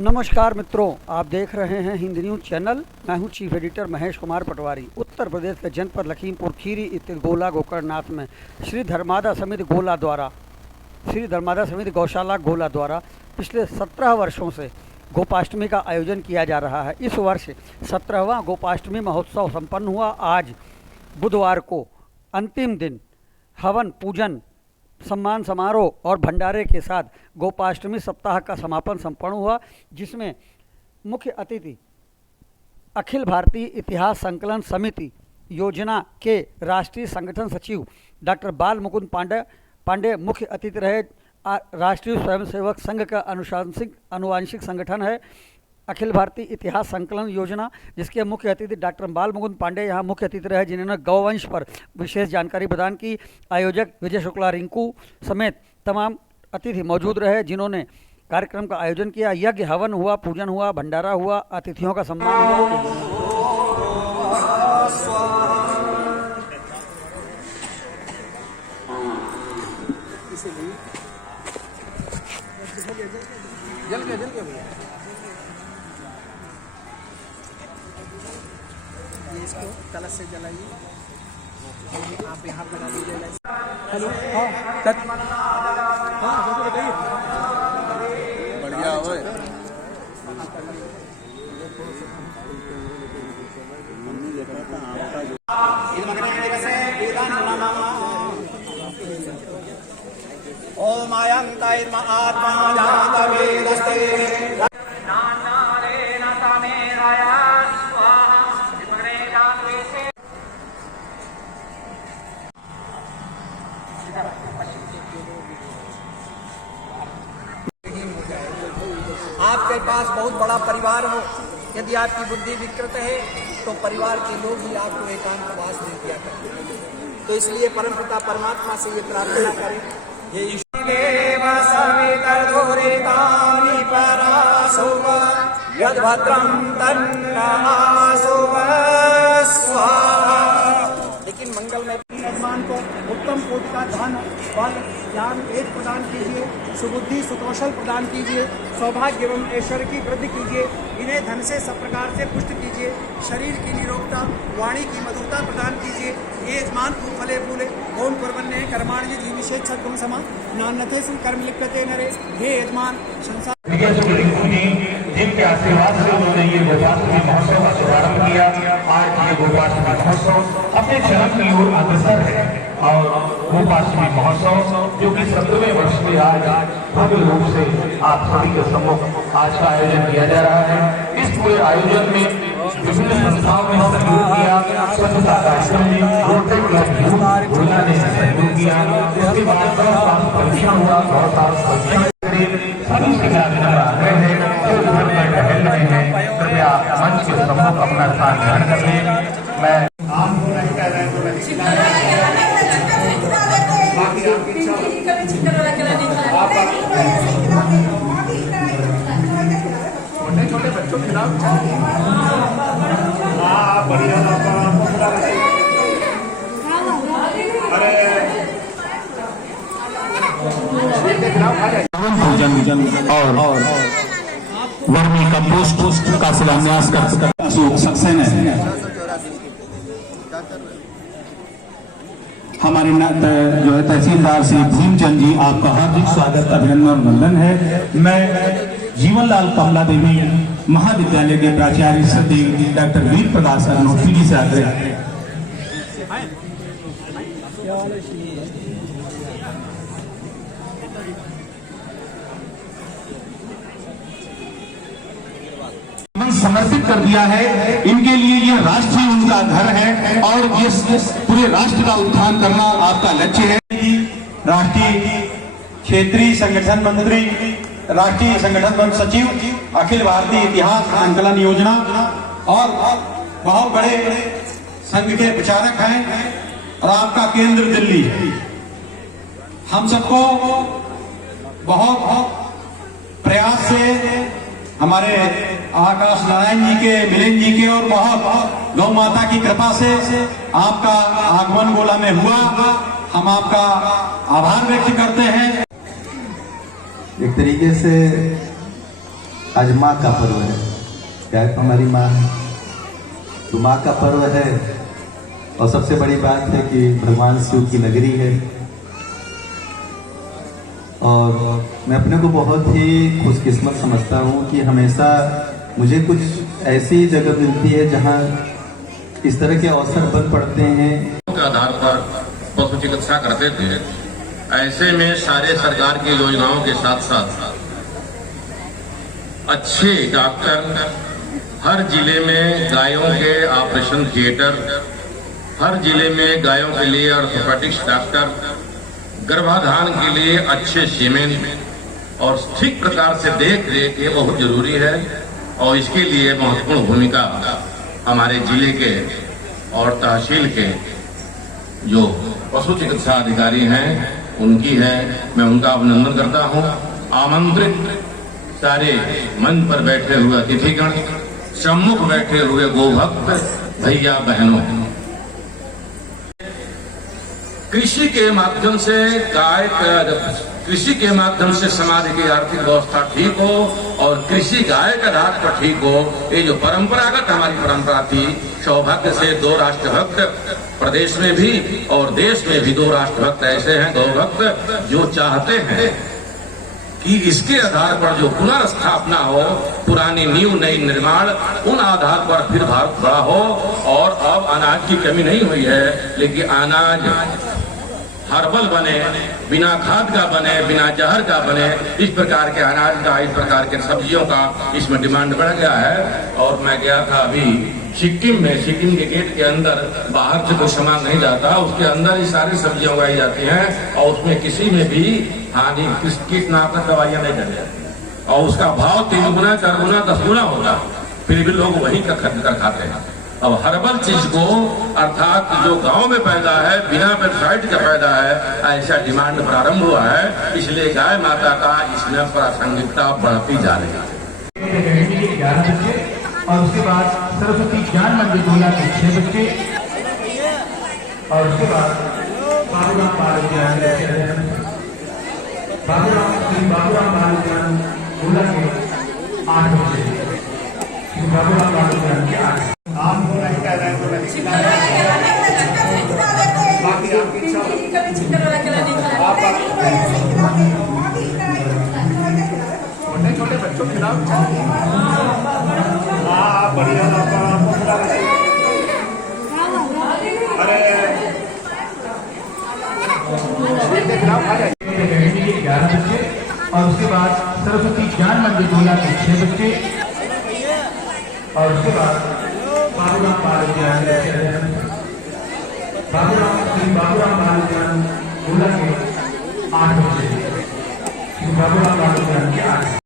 नमस्कार मित्रों, आप देख रहे हैं हिंद न्यूज़ चैनल। मैं हूं चीफ एडिटर महेश कुमार पटवारी। उत्तर प्रदेश के जनपद लखीमपुर खीरी स्थित गोला गोकर्णनाथ में श्री धर्मादा समिति गौशाला गोला द्वारा पिछले 17 वर्षों से गोपाष्टमी का आयोजन किया जा रहा है। इस वर्ष 17वां गोपाष्टमी महोत्सव संपन्न हुआ। आज बुधवार को अंतिम दिन हवन पूजन, सम्मान समारोह और भंडारे के साथ गोपाष्टमी सप्ताह का समापन संपन्न हुआ, जिसमें मुख्य अतिथि अखिल भारतीय इतिहास संकलन समिति योजना के राष्ट्रीय संगठन सचिव डॉक्टर बाल मुकुंद पांडे मुख्य अतिथि रहे। राष्ट्रीय स्वयंसेवक संघ का अनुवांशिक संगठन है अखिल भारतीय इतिहास संकलन योजना, जिसके मुख्य अतिथि डॉक्टर बाल मुकुंद पांडे यहाँ मुख्य अतिथि रहे, जिन्होंने गौवंश पर विशेष जानकारी प्रदान की। आयोजक विजय शुक्ला रिंकू समेत तमाम अतिथि मौजूद रहे, जिन्होंने कार्यक्रम का आयोजन किया। यज्ञ हवन हुआ, पूजन हुआ, भंडारा हुआ, अतिथियों का सम्मान हुआ। जल गया भैया, ये इसको कलश से जलाइए। आप यहाँ बना दीजिए। हेलो, हाँ बताइए। बढ़िया हो ओम आयंतैर्म आत्मा जाता वेदस्ते आपके पास बहुत बड़ा परिवार हो, यदि आपकी बुद्धि विकृत है तो परिवार के लोग ही आपको एकांतवास दे दिया करते हैं। तो इसलिए परमपिता परमात्मा से ये प्रार्थना करें, ये लेकिन मंगल में भगवान को उत्तम कोटि का धन, बल, ज्ञान, वेद प्रदान कीजिए, सुबुद्धि सुकौशल प्रदान कीजिए, सौभाग्य एवं ऐश्वर्य की वृद्धि कीजिए। इन्हें धन से सब प्रकार से पुष्ट कीजिए। शरीर की निरोगता, वाणी की मधुरता प्रदान कीजिए। ये यजमान फले फूले ओम कुर्वन्ने कर्माणि जीविषेच्छ सद्गुण समा नान्यथे कर्म लिप्यते नरे। हे यजमान संसार जिनके आशीर्वाद से उन्होंने ये गोपाष्टमी महोत्सव का शुभारंभ किया। आज ये गोपाष्टमी महोत्सव अपने चरम की ओर अग्रसर है और गोपाष्टमी महोत्सव जो कि 17वें वर्ष में आज भव्य रूप से आप सभी के सम्मुख आज का आयोजन किया जा रहा है। इस पूरे आयोजन में विभिन्न संस्थाओं ने सहयोग किया। स्वच्छता कार्यक्रम में रोटरी क्लब गोला ने सहयोग किया। उसके बाद परीक्षण हुआ, बहुत सारा सभी से कृपया मंच के सम्मुख अपना स्थान ग्रहण कर लें। मैं छोटे बच्चों के नाम भोजन और वर्मी कंपोस्ट का शिलान्यास कर सक्सेना है। हमारे जो है तहसीलदार श्री भीमचंद जी, आपका हार्दिक स्वागत, अभिनंदन और वंदन है। मैं जीवनलाल कमला देवी महाविद्यालय के प्राचार्य श्री डॉक्टर वीर प्रकाश अग्नोत्री जी से आग्रह समर्पित कर दिया है। इनके लिए यह राष्ट्रीय उनका घर है और ये पूरे राष्ट्र का उत्थान करना आपका लक्ष्य है। राष्ट्रीय क्षेत्रीय संगठन मंत्री, राष्ट्रीय संगठन मंच सचिव, अखिल भारतीय इतिहास संकलन योजना और बहुत बड़े संघ के प्रचारक हैं और आपका केंद्र दिल्ली है। हम सबको बहुत प्रयास से हमारे आकाश नारायण जी के, मिलिंद जी के और बहुत गौ माता की कृपा से आपका आगमन गोला में हुआ। हम आपका आभार व्यक्त करते हैं। एक तरीके से आज माँ का पर्व है, क्या है, हमारी माँ है, तो माँ का पर्व है। और सबसे बड़ी बात है कि भगवान शिव की नगरी है, और मैं अपने को बहुत ही खुशकिस्मत समझता हूँ कि हमेशा मुझे कुछ ऐसी जगह मिलती है जहाँ इस तरह के अवसर बन पड़ते हैं। के आधार पर पशु चिकित्सा करते थे, ऐसे में सारे सरकार की योजनाओं के साथ साथ अच्छे डॉक्टर हर जिले में, गायों के ऑपरेशन थिएटर, हर जिले में गायों के लिए ऑर्थोपेडिक्स डॉक्टर, गर्भाधान के लिए अच्छे सीमेंट और ठीक प्रकार से देख रेख ये बहुत जरूरी है। और इसके लिए महत्वपूर्ण भूमिका हमारे जिले के और तहसील के जो पशु चिकित्सा अधिकारी हैं उनकी है। मैं उनका अभिनंदन करता हूं। आमंत्रित सारे मंच पर बैठे हुए अतिथिगण, सम्मुख बैठे हुए गोभक्त भैया बहनों, कृषि के माध्यम से कृषि के माध्यम से समाज की आर्थिक व्यवस्था ठीक हो और कृषि गाय के आधार पर ठीक हो। ये जो परंपरागत हमारी परंपरा थी, सौभाग्य से 2 राष्ट्रभक्त प्रदेश में भी और देश में भी 2 राष्ट्रभक्त ऐसे हैं, गौभक्त, जो चाहते हैं कि इसके आधार पर जो पुनर्स्थापना हो, पुरानी नींव नई निर्माण, उन आधार पर फिर भारत बड़ा हो। और अब अनाज की कमी नहीं हुई है, लेकिन अनाज हर्बल बने, बिना खाद का बने, बिना जहर का बने, इस प्रकार के अनाज का, इस प्रकार के सब्जियों का इसमें डिमांड बढ़ गया है। और मैं गया था अभी सिक्किम में, सिक्किम के गेट के अंदर बाहर से कोई सामान नहीं जाता, उसके अंदर ही सारी सब्जियां उगाई जाती हैं और उसमें किसी में भी हानि कीटनाशक दवाइयां नहीं डाली जाती और उसका भाव 3 गुना 4 गुना 10 गुना होता, फिर भी लोग वही का खरीद कर खाते हैं। अब हर्बल चीज को, अर्थात जो गांव में पैदा है, बिना पेस्टिसाइड का पैदा है, ऐसा डिमांड प्रारंभ हुआ है। इसलिए गाय माता का इसमें प्रासंगिकता बढ़ती जा रही है। 11 बच्चे और उसके बाद सरस्वती ज्ञान मंदिर गोला के 6 बच्चे और उसके बाद बाबूराम बाल उद्यान बाबूराम बाल उद्यान गोला के 8 बच्चे, बाबूराम बाल उद्यान के 8। आप को नहीं कह रहे बाकी आपकी इच्छा छोटे छोटे बच्चों के खिलाफ बढ़िया आपको खिला रहे। अरे 11 बच्चे और उसके बाद सरस्वती ज्ञान मंदिर गोला के 6 बच्चे और उसके बाद बाबूराम बाल उद्यान बाबूराम बाल उद्यान गोला के 8 बच्चे, बाबूराम बाल उद्यान के 8।